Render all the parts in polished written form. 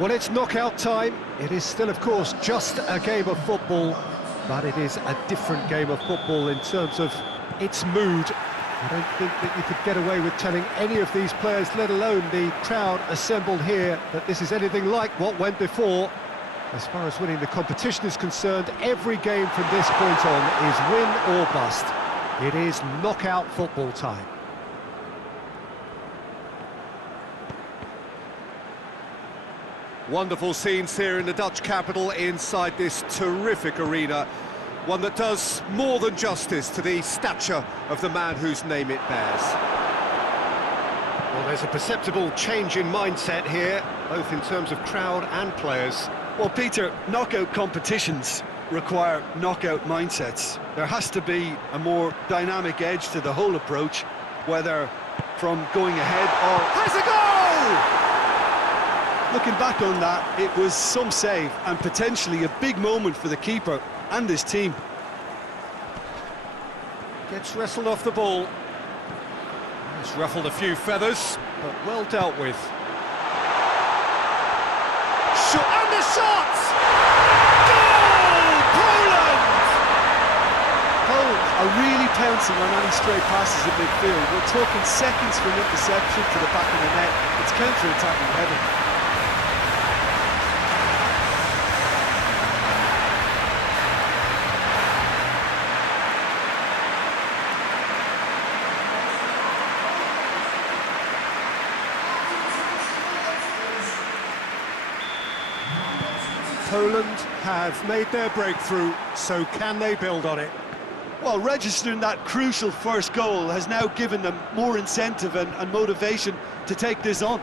Well, it's knockout time. It is still, of course, just a game of football, but it is a different game of football in terms of its mood. I don't think that you could get away with telling any of these players, let alone the crowd assembled here, that this is anything like what went before. As far as winning the competition is concerned, every game from this point on is win or bust. It is knockout football time. Wonderful scenes here in the Dutch capital inside this terrific arena. One that does more than justice to the stature of the man whose name it bears. Well, there's a perceptible change in mindset here, both in terms of crowd and players. Well, Peter, knockout competitions require knockout mindsets. There has to be a more dynamic edge to the whole approach, whether from going ahead or... Has a goal! Looking back on that, it was some save and potentially a big moment for the keeper and his team. Gets wrestled off the ball. It's ruffled a few feathers, but well dealt with. And the shot! Goal! Poland! Poland are really pouncing on any stray passes in midfield. We're talking seconds from interception to the back of the net. It's counter-attacking heaven. Poland have made their breakthrough, so can they build on it? Well, registering that crucial first goal has now given them more incentive and motivation to take this on.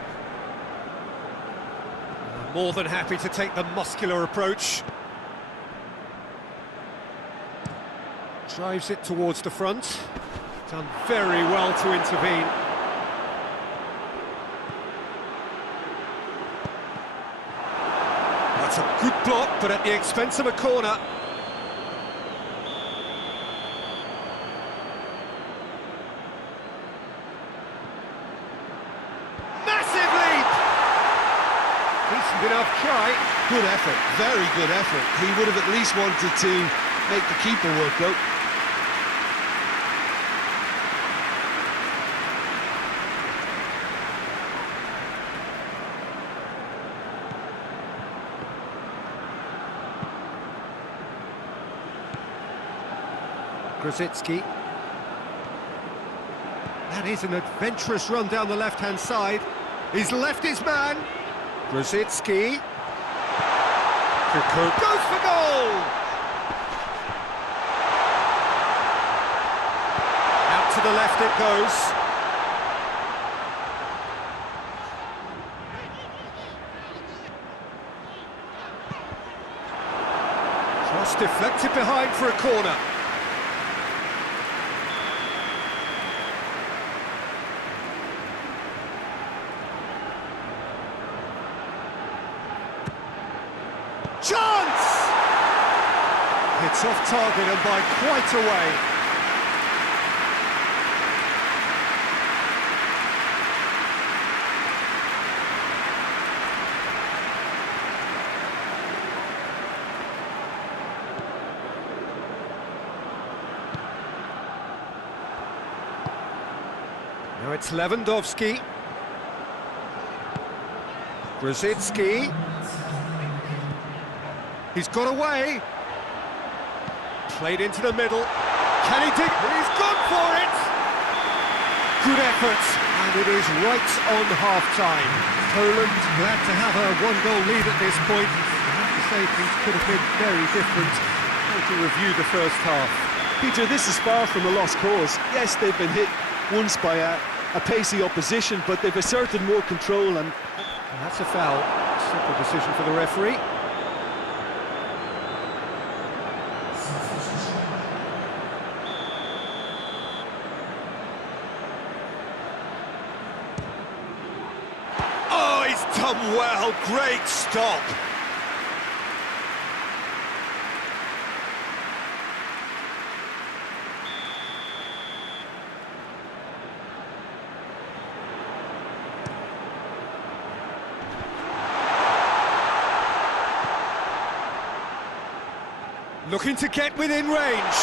More than happy to take the muscular approach. Drives it towards the front. Done very well to intervene. That's a good block, but at the expense of a corner. Massive leap! Decent enough try. Good effort, very good effort. He would have at least wanted to make the keeper work out. Grosicki. That is an adventurous run down the left-hand side. He's left his man. Grosicki. Goes for goal! Out to the left it goes. Just deflected behind for a corner. Chance! It's off target and by quite a way. Now it's Lewandowski. Grosicki. He's got away. Played into the middle. Can he dig? He's gone for it! Good effort, and it is right on half-time. Poland glad to have a one-goal lead at this point. I have to say things could have been very different. Time to review the first half. Peter, this is far from a lost cause. Yes, they've been hit once by a pacey opposition, but they've asserted more control and that's a foul. Simple decision for the referee. Done well, great stop. Looking to get within range.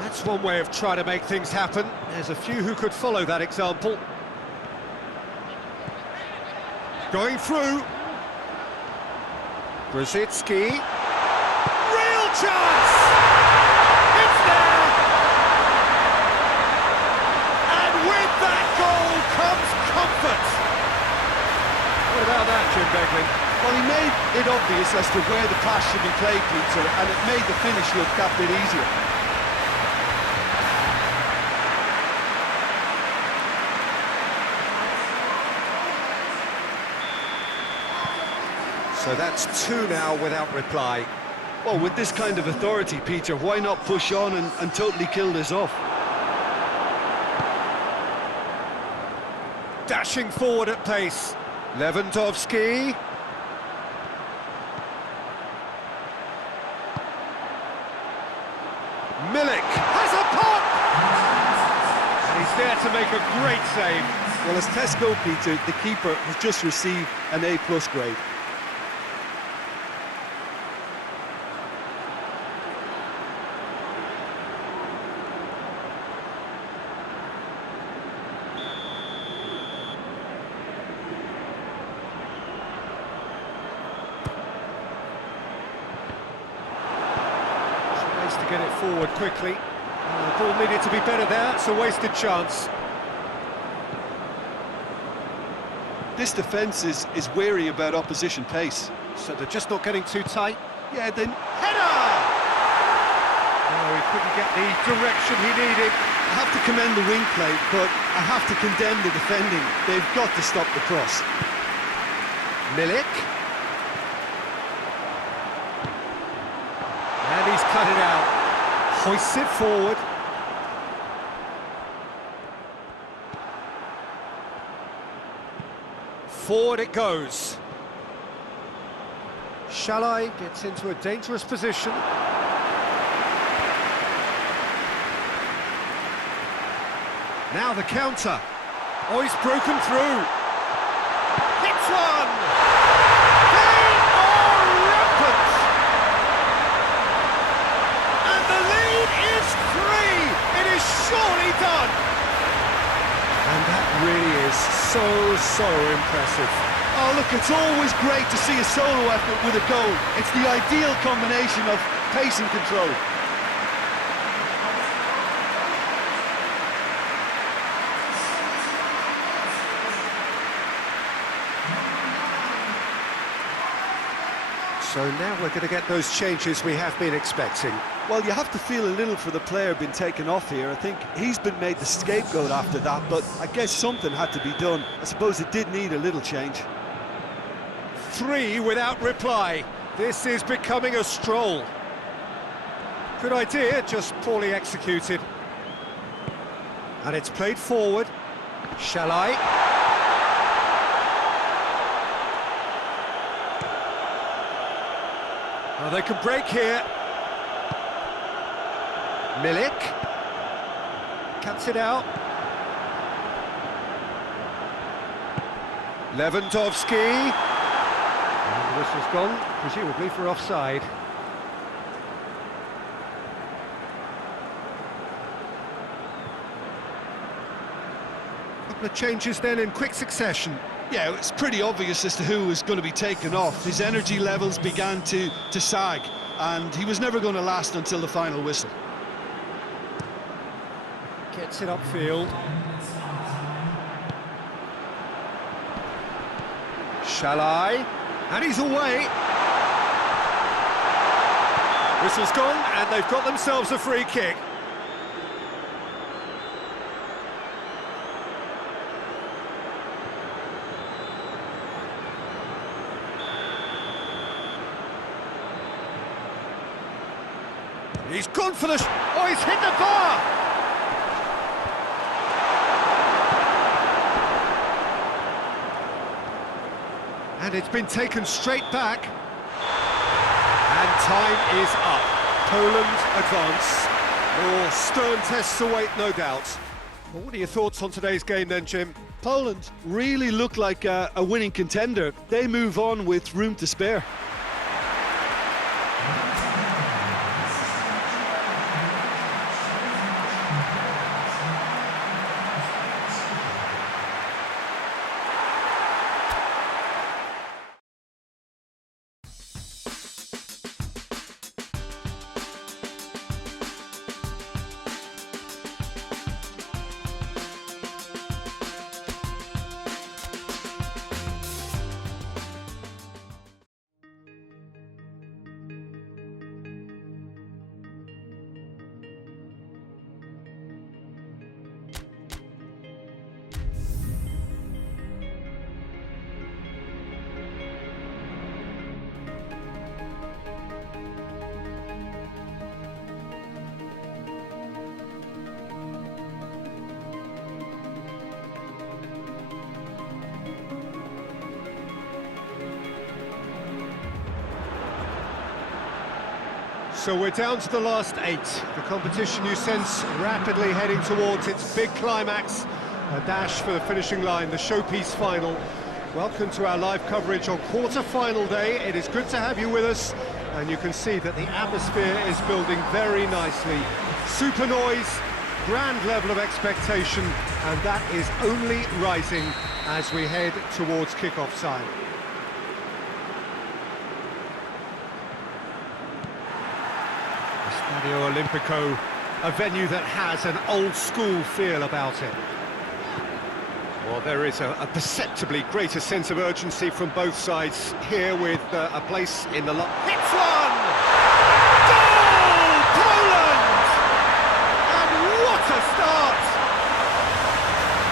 That's one way of trying to make things happen. There's a few who could follow that example. Going through. Brzezinski. Real chance! It's there! And with that goal comes comfort. What about that, Jim Beglin? Well, he made it obvious as to where the pass should be played, Peter, and it made the finish look that bit easier. So that's two now without reply. Well, with this kind of authority, Peter, why not push on and totally kill this off? Dashing forward at pace. Lewandowski. Milik has a pop! And he's there to make a great save. Well, as tests go, Peter, the keeper has just received an A+ grade. To get it forward quickly. The ball needed to be better there, it's a wasted chance. This defence is wary about opposition pace. So they're just not getting too tight. Yeah, then... Header! Oh, he couldn't get the direction he needed. I have to commend the wing play, but I have to condemn the defending. They've got to stop the cross. Milik. And he's cut it out. Hoists it forward. Forward it goes. Shalai gets into a dangerous position. Now the counter. Oh, he's broken through. Hits one! They are rampant! And the lead is 3! It is surely done! And that really is so impressive. Oh, look, it's always great to see a solo effort with a goal. It's the ideal combination of pace and control. So now we're going to get those changes we have been expecting. Well, you have to feel a little for the player being taken off here. I think he's been made the scapegoat after that, but I guess something had to be done. I suppose it did need a little change. 3 without reply. This is becoming a stroll. Good idea, just poorly executed. And it's played forward. Shalai. Oh, they can break here. Milik. Cuts it out. Lewandowski. And the whistle's gone, presumably for offside. Couple of changes then in quick succession. Yeah, it's pretty obvious as to who was going to be taken off. His energy levels began to sag, and he was never going to last until the final whistle. Gets it upfield. Shalai. And he's away. Whistle's gone, and they've got themselves a free kick. He's gone for the... Oh, he's hit the bar! And it's been taken straight back. And time is up. Poland advance. More stern tests await, no doubt. Well, what are your thoughts on today's game then, Jim? Poland really look like a winning contender. They move on with room to spare. So we're down to the last 8. The competition, you sense, rapidly heading towards its big climax. A dash for the finishing line, the showpiece final. Welcome to our live coverage on quarter-final day. It is good to have you with us, and you can see that the atmosphere is building very nicely. Super noise, grand level of expectation, and that is only rising as we head towards kick-off time. Stadio Olimpico, a venue that has an old-school feel about it. Well, there is a perceptibly greater sense of urgency from both sides here with a place in the lot. Hits one! Goal! Poland! And what a start!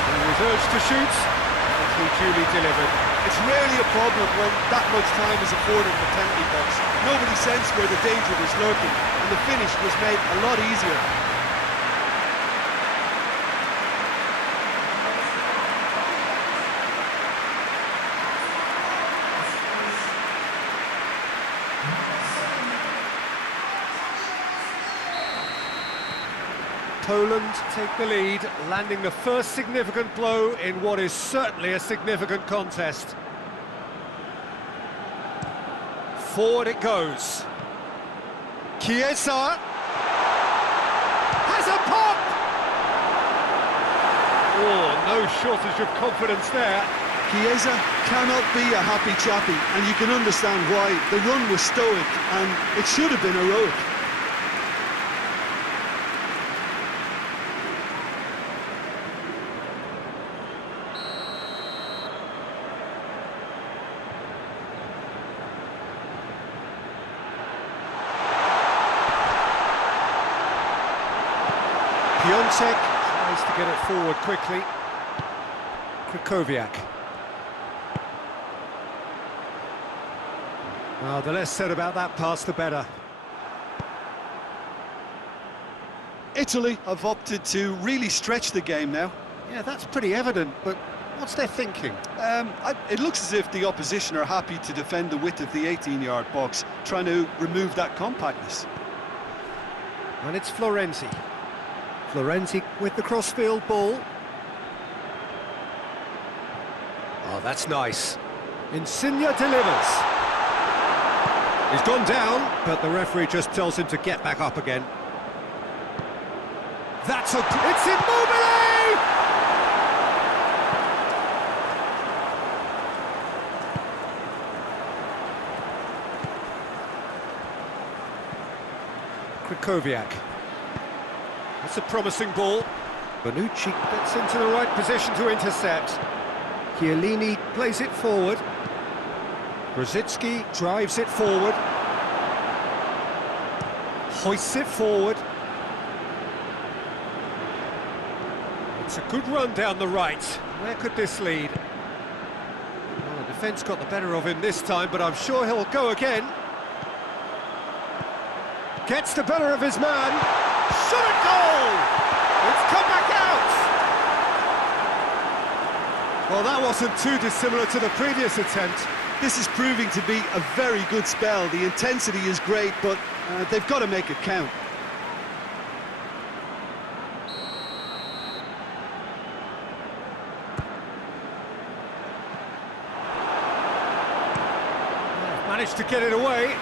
He was urged to shoot, and he duly delivered. It's rarely a problem when that much time is afforded in the penalty box. Nobody sensed where the danger was lurking, and the finish was made a lot easier. Poland take the lead, landing the first significant blow in what is certainly a significant contest. Forward it goes. Chiesa has a pop! Oh, no shortage of confidence there. Chiesa cannot be a happy chappy, and you can understand why. The run was stoic, and it should have been heroic. Piontek tries to get it forward quickly. Krychowiak. Well, the less said about that pass, the better. Italy have opted to really stretch the game now. Yeah, that's pretty evident, but what's their thinking? It looks as if the opposition are happy to defend the width of the 18-yard box, trying to remove that compactness. And it's Florenzi. Florenzi with the crossfield ball. Oh, that's nice. Insigne delivers. He's gone down, but the referee just tells him to get back up again. That's it's Immobile! Krychowiak. That's a promising ball. Bonucci gets into the right position to intercept. Chiellini plays it forward. Brzezinski drives it forward. Hoists it forward. It's a good run down the right. Where could this lead? Well, the defence got the better of him this time, but I'm sure he'll go again. Gets the better of his man. Shot at goal! It's come back out! Well, that wasn't too dissimilar to the previous attempt. This is proving to be a very good spell. The intensity is great, but they've got to make it count. managed to get it away.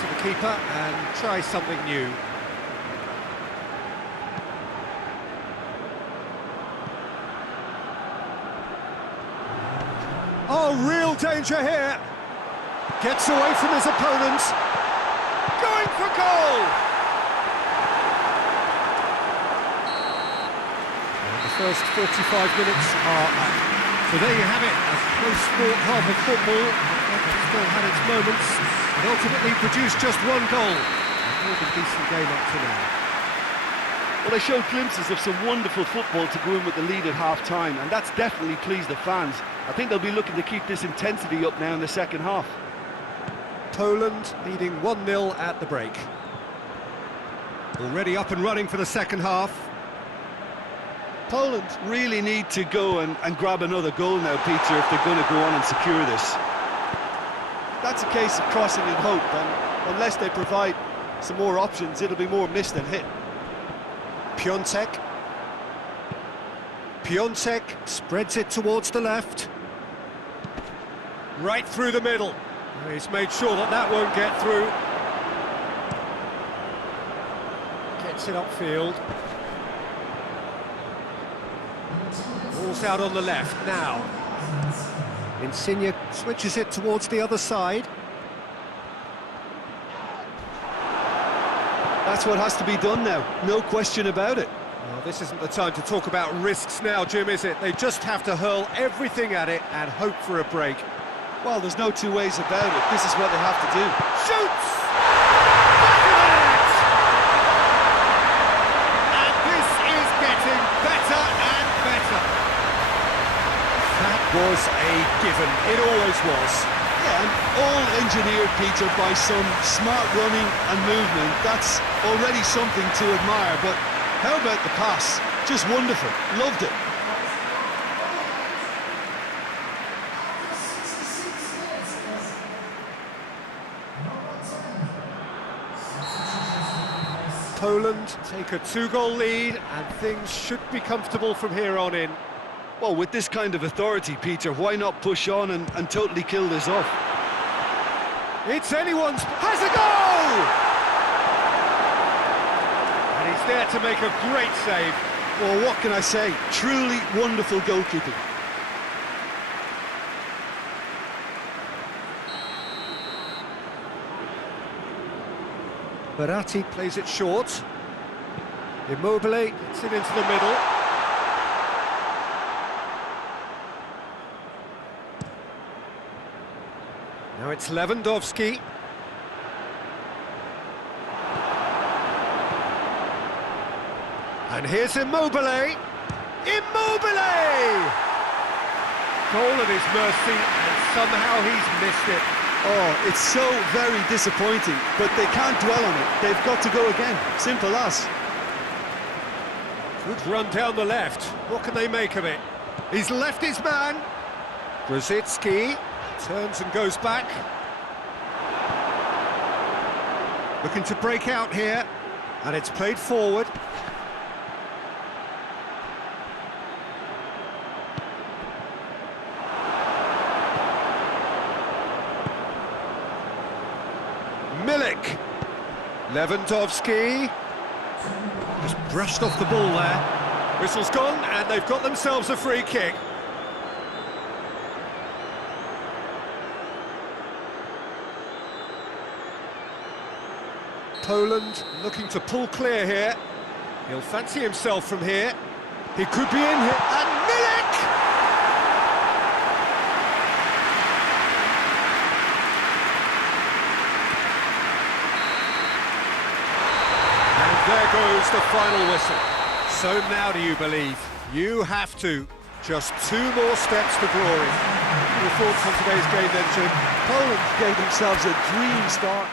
To the keeper and try something new. Oh, real danger here. Gets away from his opponent. Going for goal! And the first 45 minutes are up. So there you have it, a close-fought half of football. It still had its moments, and ultimately produced just one goal. A more than decent game up to now. Well, they showed glimpses of some wonderful football to go in with the lead at half-time, and that's definitely pleased the fans. I think they'll be looking to keep this intensity up now in the second half. Poland leading 1-0 at the break. Already up and running for the second half. Poland really need to go and grab another goal now, Peter, if they're going to go on and secure this. That's a case of crossing in hope, and unless they provide some more options, it'll be more miss than hit. Piontek. Piontek spreads it towards the left. Right through the middle. He's made sure that that won't get through. Gets it upfield. Ball's out on the left now. Insigne switches it towards the other side. That's what has to be done now, no question about it. Well, this isn't the time to talk about risks now, Jim, is it? They just have to hurl everything at it and hope for a break. Well, there's no two ways about it. This is what they have to do. Shoots! Back of the net! And this is getting better and better. That was a given. It always was. Yeah, and all engineered, Peter, by some smart running and movement. That's already something to admire, but how about the pass? Just wonderful. Loved it. Poland take a 2-goal lead, and things should be comfortable from here on in. Well, with this kind of authority, Peter, why not push on and totally kill this off? It's anyone's... has a goal! And he's there to make a great save. Well, what can I say? Truly wonderful goalkeeping. Baratti plays it short. Immobile gets it into the middle. Now it's Lewandowski. And here's Immobile. Immobile! Goal at his mercy, and somehow he's missed it. Oh, it's so very disappointing, but they can't dwell on it. They've got to go again. Simple as. Good run down the left. What can they make of it? He's left his man. Grosicki turns and goes back. Looking to break out here. And it's played forward. Milik. Lewandowski. Just brushed off the ball there. Whistle's gone, and they've got themselves a free kick. Poland looking to pull clear here. He'll fancy himself from here. He could be in here. And Milik! And there goes the final whistle. So now do you believe? You have to. Just 2 more steps to glory. Your thoughts on today's game then, Jim? Poland gave themselves a dream start.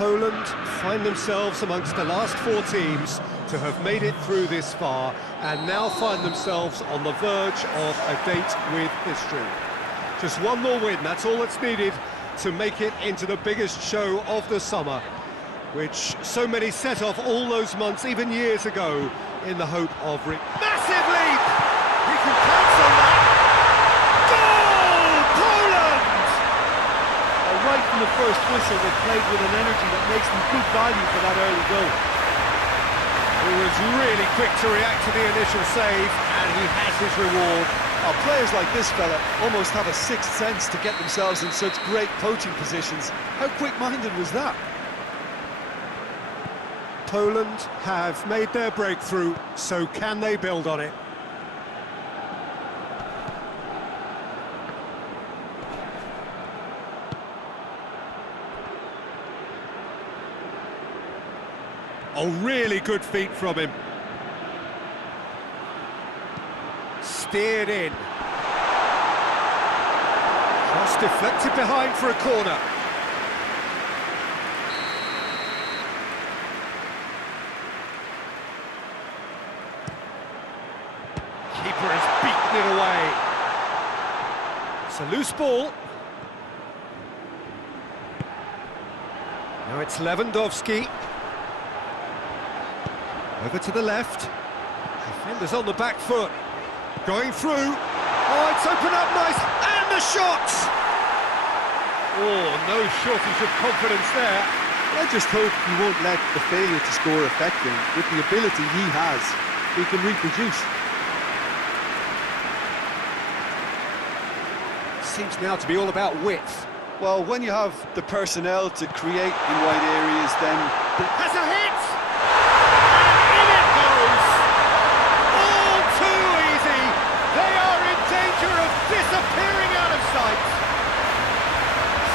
Poland find themselves amongst the last four teams to have made it through this far and now find themselves on the verge of a date with history. Just one more win, that's all that's needed to make it into the biggest show of the summer, which so many set off all those months, even years ago, in the hope of... Massive leap! He can pounce on that! Goal! Poland! Right from the first whistle, they played with an energy that makes them good value for that early goal. He was really quick to react to the initial save, and he has his reward. Oh, players like this fella almost have a sixth sense to get themselves in such great poaching positions. How quick-minded was that? Poland have made their breakthrough, so can they build on it? Oh, really good feet from him. Steered in. Cross deflected behind for a corner. Keeper has beaten it away. It's a loose ball. Now it's Lewandowski. Over to the left. Defenders on the back foot. Going through. Oh, it's opened up nice. And the shot! Oh, no shortage of confidence there. I just hope he won't let the failure to score affect him. With the ability he has, he can reproduce. Seems now to be all about width. Well, when you have the personnel to create in wide areas, then... Has a hit! And in it goes! All too easy! They are in danger of disappearing out of sight!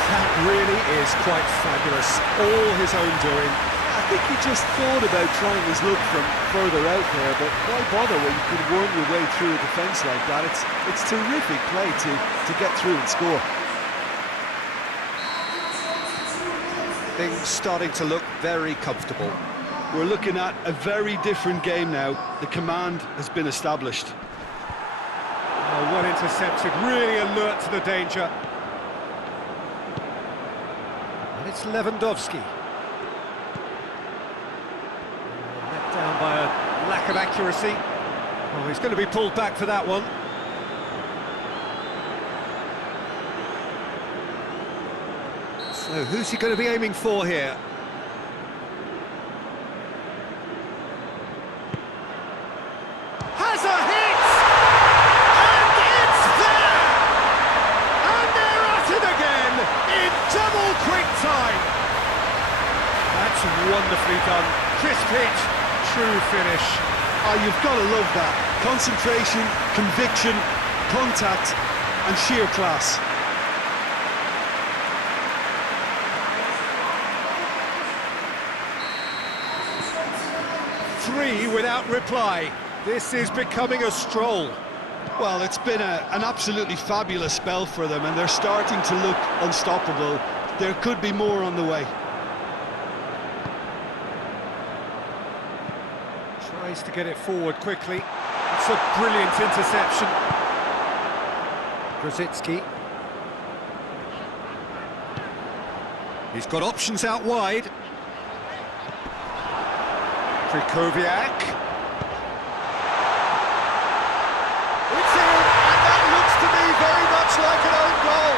That really is quite fabulous. All his own doing. I think he just thought about trying his luck from further out there, but why bother when you can worm your way through a defence like that? It's terrific play to get through and score. Things starting to look very comfortable. We're looking at a very different game now. The command has been established. Oh, well intercepted, really alert to the danger. And it's Lewandowski. Let down by a lack of accuracy. Oh, he's going to be pulled back for that one. So who's he going to be aiming for here? Has a hit! And it's there! And they're at it again in double quick time. That's wonderfully done. Crisp hit, true finish. Oh, you've got to love that. Concentration, conviction, contact, and sheer class. Three without reply. This is becoming a stroll. Well, it's been an absolutely fabulous spell for them, and they're starting to look unstoppable. There could be more on the way. Tries to get it forward quickly. It's a brilliant interception. Grosicki. He's got options out wide. Krychowiak. It's in, and that looks to me very much like an own goal.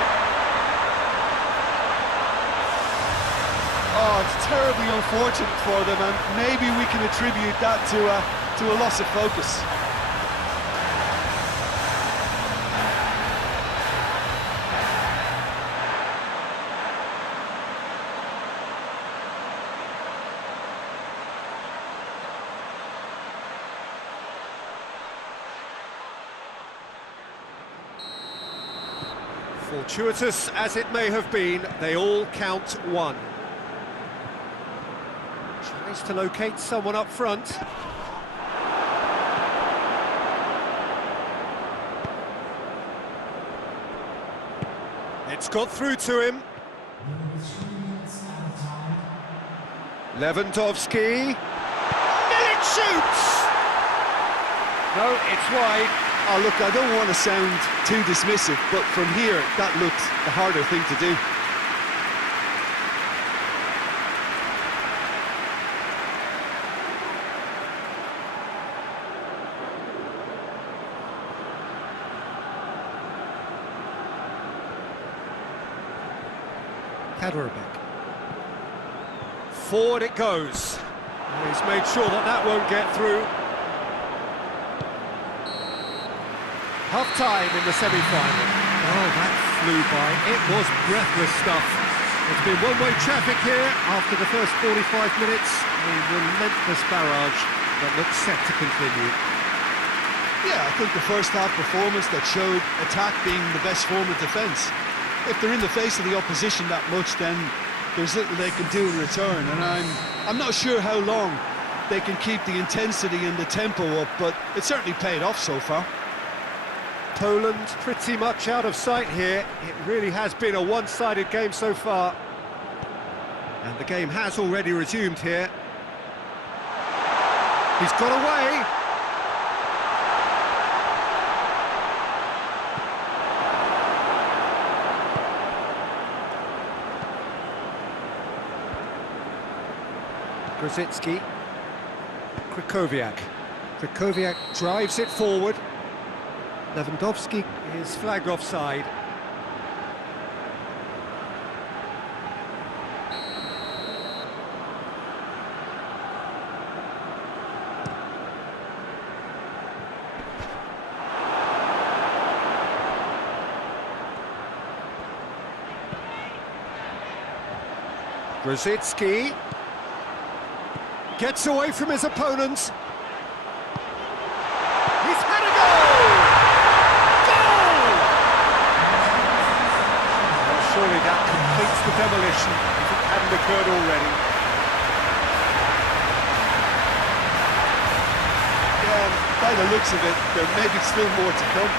Oh, it's terribly unfortunate for them, and maybe we can attribute that to a loss of focus. Fortuitous as it may have been, they all count one. Tries to locate someone up front. It's got through to him. Lewandowski. Milik shoots! No, it's wide. Oh, look, I don't want to sound too dismissive, but from here, that looked the harder thing to do. Kaderabek. Forward it goes. And he's made sure that that won't get through. Half-time in the semi-final. Oh, that flew by. It was breathless stuff. It's been one-way traffic here after the first 45 minutes. A relentless barrage that looks set to continue. Yeah, I think the first half performance that showed attack being the best form of defence. If they're in the face of the opposition that much, then there's little they can do in return, and I'm not sure how long they can keep the intensity and the tempo up, but it certainly paid off so far. Poland pretty much out of sight here. It really has been a one-sided game so far. And the game has already resumed here. He's got away. Grosicki. Krychowiak drives it forward. Lewandowski is flagged offside. Grosicki gets away from his opponents. He's had a goal! Goal! Well, surely that completes the demolition if it hadn't occurred already. Yeah, by the looks of it, there may be still more to come.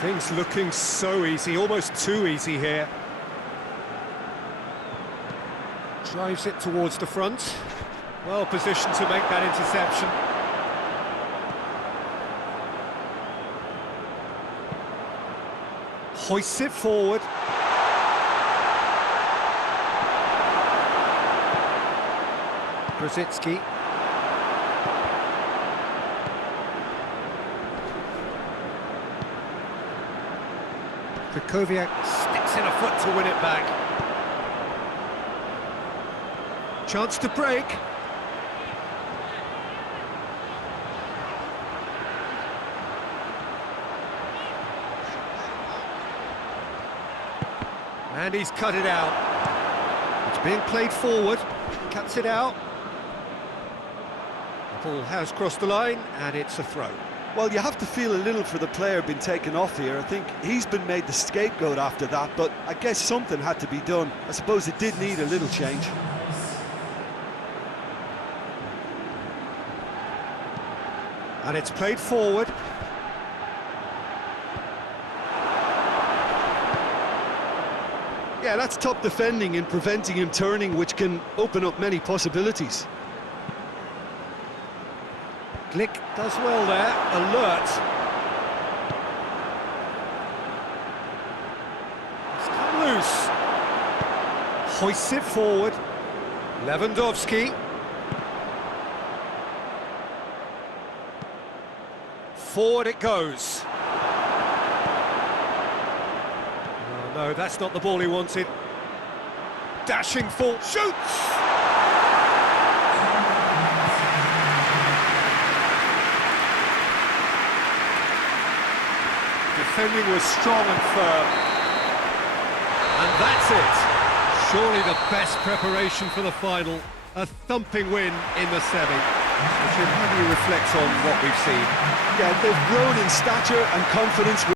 Things looking so easy, almost too easy here. Drives it towards the front. Well positioned to make that interception. Hoists it forward. Grosicki. Krychowiak sticks in a foot to win it back. Chance to break. And he's cut it out. It's being played forward. Cuts it out. The ball has crossed the line, and it's a throw. Well, you have to feel a little for the player being taken off here. I think he's been made the scapegoat after that, but I guess something had to be done. I suppose it did need a little change. And it's played forward. Yeah, that's top defending and preventing him turning, which can open up many possibilities. Glick does well there, alert. It's come loose. Hoists it forward. Lewandowski. Forward it goes. Oh, no, that's not the ball he wanted. Dashing forward, shoots! Defending was strong and firm. And that's it. Surely the best preparation for the final. A thumping win in the semi. Richard, how do you reflect on what we've seen? Yeah, they've grown in stature and confidence.